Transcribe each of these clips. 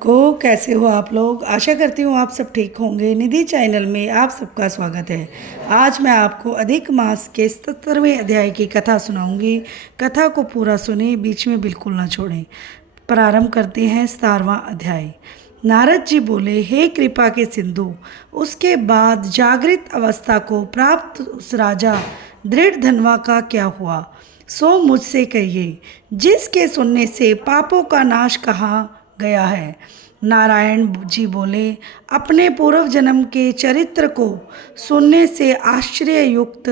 सबको। कैसे हो आप लोग? आशा करती हूँ आप सब ठीक होंगे। निधि चैनल में आप सबका स्वागत है। आज मैं आपको अधिक मास के 77वें अध्याय की कथा सुनाऊंगी। कथा को पूरा सुने, बीच में बिल्कुल ना छोड़ें। प्रारंभ करते हैं 17वां अध्याय। नारद जी बोले, हे कृपा के सिंधु, उसके बाद जागृत अवस्था को प्राप्त उस राजा दृढ़ धनवा का क्या हुआ, सो मुझसे कहिए, जिसके सुनने से पापों का नाश कहा गया है। नारायण जी बोले, अपने पूर्व जन्म के चरित्र को सुनने से आश्चर्ययुक्त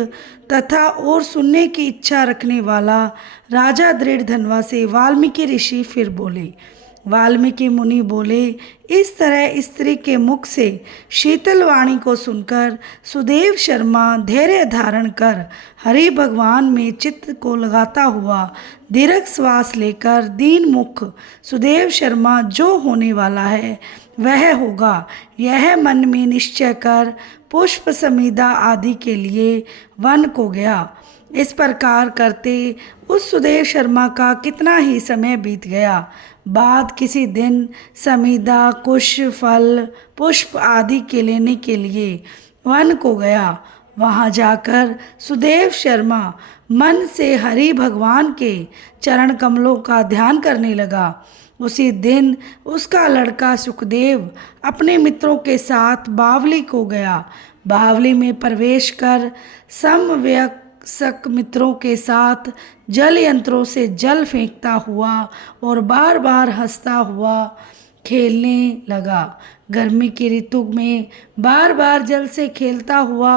तथा और सुनने की इच्छा रखने वाला राजा दृढ़ धनवा से वाल्मीकि ऋषि फिर बोले। वाल्मीकि मुनि बोले, इस तरह स्त्री के मुख से शीतल वाणी को सुनकर सुदेव शर्मा धैर्य धारण कर हरि भगवान में चित्त को लगाता हुआ दीर्घ श्वास लेकर दीन मुख सुदेव शर्मा जो होने वाला है वह होगा, यह मन में निश्चय कर पुष्प समीधा आदि के लिए वन को गया। इस प्रकार करते उस सुदेव शर्मा का कितना ही समय बीत गया। बाद किसी दिन समीधा कुश फल पुष्प आदि के लेने के लिए वन को गया। वहाँ जाकर सुदेव शर्मा मन से हरि भगवान के चरण कमलों का ध्यान करने लगा। उसी दिन उसका लड़का सुखदेव अपने मित्रों के साथ बावली को गया। बावली में प्रवेश कर समवयस्क मित्रों के साथ जल यंत्रों से जल फेंकता हुआ और बार बार हंसता हुआ खेलने लगा। गर्मी की ऋतु में बार बार जल से खेलता हुआ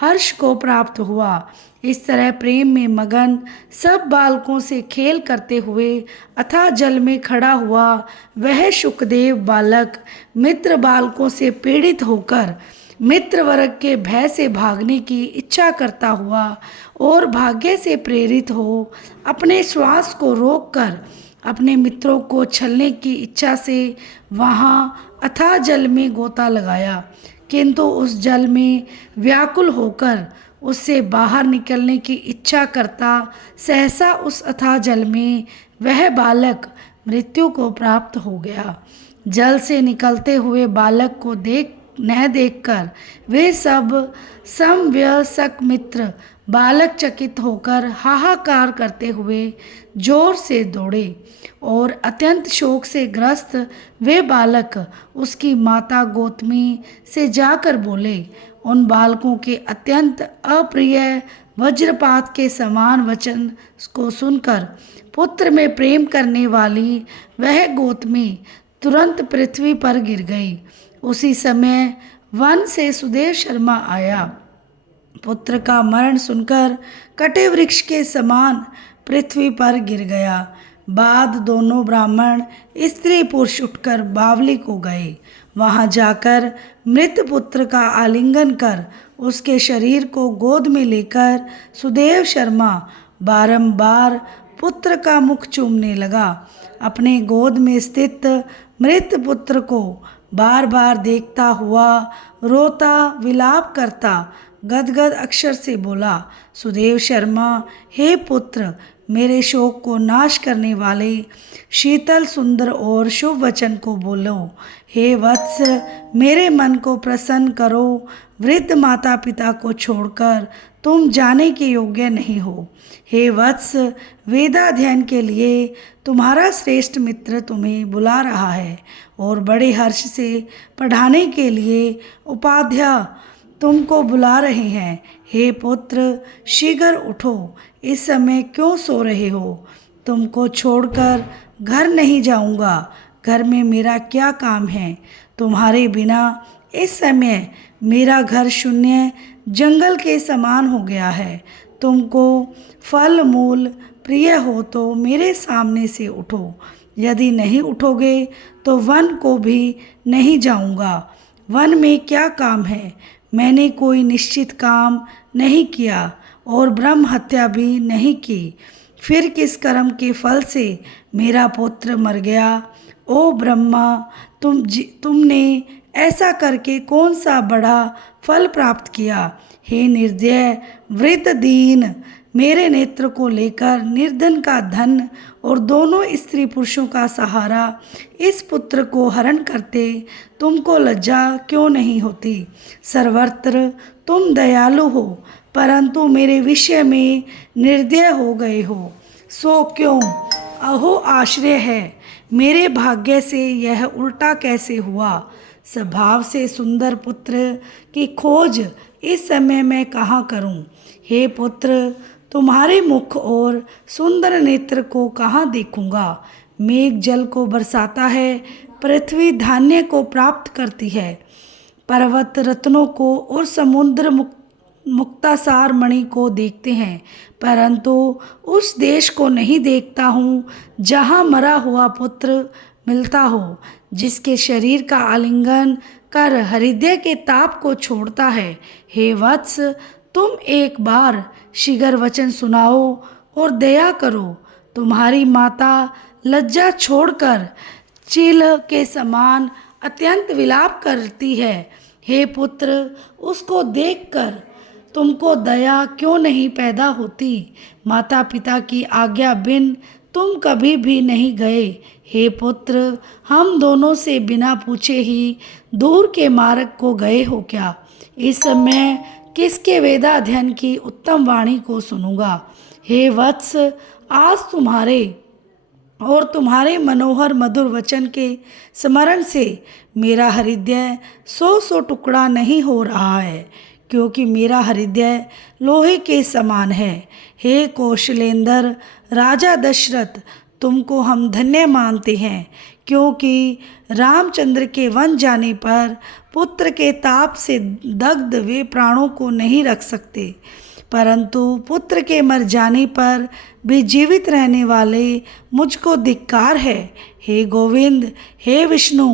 हर्ष को प्राप्त हुआ। इस तरह प्रेम में मगन सब बालकों से खेल करते हुए अथाह जल में खड़ा हुआ वह शुकदेव बालक मित्र बालकों से पीड़ित होकर मित्र वर्ग के भय से भागने की इच्छा करता हुआ और भाग्य से प्रेरित हो अपने श्वास को रोककर अपने मित्रों को छलने की इच्छा से वहाँ अथाह जल में गोता लगाया, किंतु उस जल में व्याकुल होकर उससे बाहर निकलने की इच्छा करता सहसा उस अथाह जल में वह बालक मृत्यु को प्राप्त हो गया। जल से निकलते हुए बालक को देखकर वे सब समवयस्क मित्र बालक चकित होकर हाहाकार करते हुए जोर से दौड़े और अत्यंत शोक से ग्रस्त वे बालक उसकी माता गौतमी से जाकर बोले। उन बालकों के अत्यंत अप्रिय वज्रपात के समान वचन को सुनकर पुत्र में प्रेम करने वाली वह गौतमी तुरंत पृथ्वी पर गिर गई। उसी समय वन से सुदेव शर्मा आया। पुत्र का मरण सुनकर कटे वृक्ष के समान पृथ्वी पर गिर गया। बाद दोनों ब्राह्मण स्त्री पुरुष उठकर बावली को गए। वहां जाकर मृत पुत्र का आलिंगन कर उसके शरीर को गोद में लेकर सुदेव शर्मा बारंबार पुत्र का मुख चूमने लगा। अपने गोद में स्थित मृत पुत्र को बार बार देखता हुआ रोता विलाप करता गदगद अक्षर से बोला, सुदेव शर्मा, हे पुत्र, मेरे शोक को नाश करने वाले शीतल सुंदर और शुभ वचन को बोलो। हे वत्स, मेरे मन को प्रसन्न करो। वृद्ध माता पिता को छोड़कर तुम जाने के योग्य नहीं हो। हे वत्स, वेदाध्ययन के लिए तुम्हारा श्रेष्ठ मित्र तुम्हें बुला रहा है और बड़े हर्ष से पढ़ाने के लिए उपाध्याय तुमको बुला रहे हैं। हे पुत्र, शीघ्र उठो, इस समय क्यों सो रहे हो? तुमको छोड़कर घर नहीं जाऊंगा। घर में मेरा क्या काम है? तुम्हारे बिना इस समय मेरा घर शून्य जंगल के समान हो गया है। तुमको फल मूल प्रिय हो तो मेरे सामने से उठो। यदि नहीं उठोगे तो वन को भी नहीं जाऊंगा। वन में क्या काम है? मैंने कोई निश्चित काम नहीं किया और ब्रह्म हत्या भी नहीं की। फिर किस कर्म के फल से मेरा पुत्र मर गया? ओ ब्रह्मा, तुमने ऐसा करके कौन सा बड़ा फल प्राप्त किया? हे निर्दय वृद्ध दीन, मेरे नेत्र को लेकर निर्धन का धन और दोनों स्त्री पुरुषों का सहारा इस पुत्र को हरण करते तुमको लज्जा क्यों नहीं होती? सर्वत्र तुम दयालु हो, परंतु मेरे विषय में निर्दय हो गए हो, सो क्यों? अहो आश्चर्य है, मेरे भाग्य से यह उल्टा कैसे हुआ? स्वभाव से सुंदर पुत्र की खोज इस समय मैं कहाँ करूं? हे पुत्र, तुम्हारे मुख और सुंदर नेत्र को कहाँ देखूंगा? मेघ जल को बरसाता है, पृथ्वी धान्य को प्राप्त करती है, पर्वत रत्नों को और समुद्र मुक्तासार मणि को देखते हैं, परंतु उस देश को नहीं देखता हूँ जहाँ मरा हुआ पुत्र मिलता हो, जिसके शरीर का आलिंगन कर हृदय के ताप को छोड़ता है। हे वत्स, तुम एक बार शीघ्र वचन सुनाओ और दया करो। तुम्हारी माता लज्जा छोड़कर चील के समान अत्यंत विलाप करती है। हे पुत्र, उसको देखकर तुमको दया क्यों नहीं पैदा होती? माता पिता की आज्ञा बिन तुम कभी भी नहीं गए। हे पुत्र, हम दोनों से बिना पूछे ही दूर के मार्ग को गए हो क्या? इस समय किसके वेदाध्ययन की उत्तम वाणी को सुनूंगा? हे वत्स, आज तुम्हारे और तुम्हारे मनोहर मधुर वचन के स्मरण से मेरा हृदय 100 टुकड़ा नहीं हो रहा है, क्योंकि मेरा हृदय लोहे के समान है। हे कौशलेंद्र राजा दशरथ, तुमको हम धन्य मानते हैं, क्योंकि रामचंद्र के वन जाने पर पुत्र के ताप से दग्ध वे प्राणों को नहीं रख सकते, परंतु पुत्र के मर जाने पर भी जीवित रहने वाले मुझको धिक्कार है। हे गोविंद, हे विष्णु,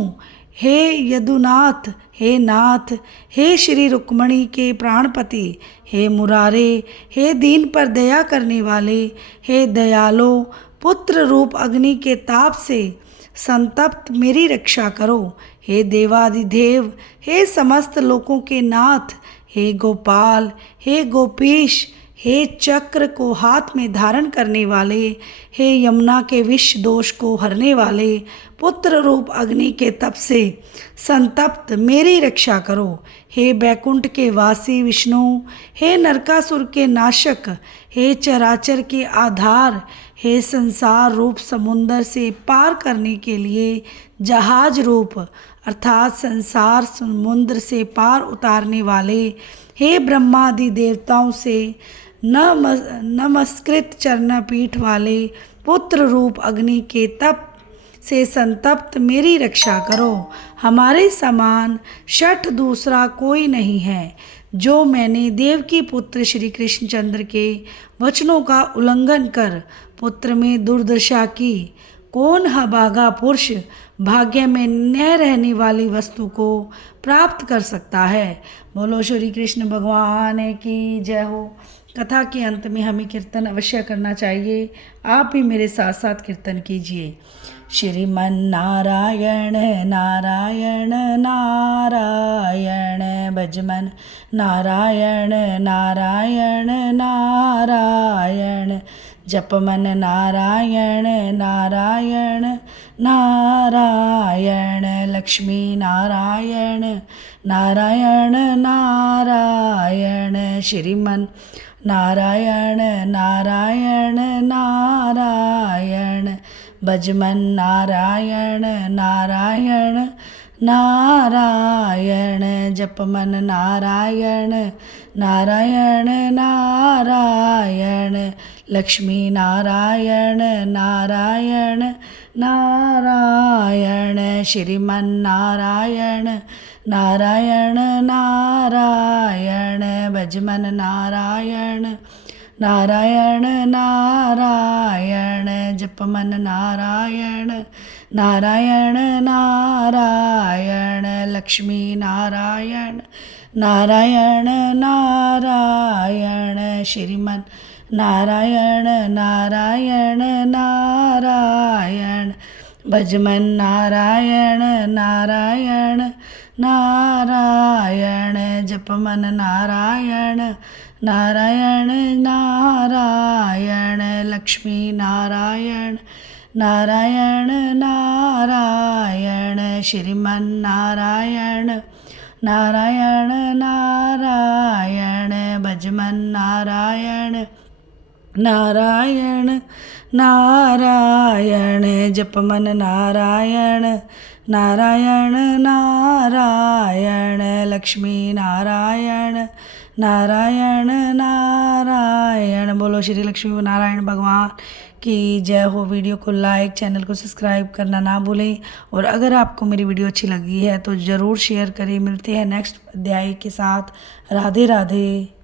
हे यदुनाथ, हे नाथ, हे श्री रुक्मणी के प्राणपति, हे मुरारे, हे दीन पर दया करने वाले, हे दयालो, पुत्र रूप अग्नि के ताप से संतप्त मेरी रक्षा करो। हे देवादिदेव, हे समस्त लोकों के नाथ, हे गोपाल, हे गोपीश, हे चक्र को हाथ में धारण करने वाले, हे यमुना के विष दोष को हरने वाले, पुत्र रूप अग्नि के तप से संतप्त मेरी रक्षा करो। हे बैकुंठ के वासी विष्णु, हे नरकासुर के नाशक, हे चराचर के आधार, हे संसार रूप समुंदर से पार करने के लिए जहाज रूप अर्थात संसार समुद्र से पार उतारने वाले, हे ब्रह्मादि देवताओं से नमस्कृत चरणपीठ वाले, पुत्र रूप अग्नि के तप से संतप्त मेरी रक्षा करो। हमारे समान शठ दूसरा कोई नहीं है। जो मैंने देवकी पुत्र श्री कृष्णचंद्र के वचनों का उल्लंघन कर पुत्र में दुर्दशा की, कौन हभागा पुरुष भाग्य में न रहने वाली वस्तु को प्राप्त कर सकता है? बोलो श्री कृष्ण भगवान की जय हो। कथा के अंत में हमें कीर्तन अवश्य करना चाहिए। आप भी मेरे साथ साथ कीर्तन कीजिए। श्रीमन नारायण नारायण नारायण भजमन नारायण नारायण नारायण जपमन नारायण नारायण नारायण लक्ष्मी नारायण नारायण नारायण श्रीमन नारायण नारायण नारायण भजमन नारायण नारायण नारायण जपमन नारायण नारायण नारायण लक्ष्मी नारायण नारायण नारायण श्रीमन नारायण नारायण नारायण भजमन नारायण नारायण नारायण जपमन नारायण नारायण नारायण लक्ष्मी नारायण नारायण नारायण श्रीमन नारायण नारायण नारायण भजमन नारायण नारायण नारायण जपमन नारायण नारायण नारायण लक्ष्मी नारायण नारायण नारायण श्रीमन नारायण नारायण नारायण भजमन नारायण नारायण नारायण जपमन नारायण नारायण नारायण लक्ष्मी नारायण नारायण नारायण। बोलो श्री लक्ष्मी नारायण भगवान की जय हो। वीडियो को लाइक, चैनल को सब्सक्राइब करना ना भूलें और अगर आपको मेरी वीडियो अच्छी लगी है तो ज़रूर शेयर करें। मिलते हैं नेक्स्ट अध्याय के साथ। राधे राधे।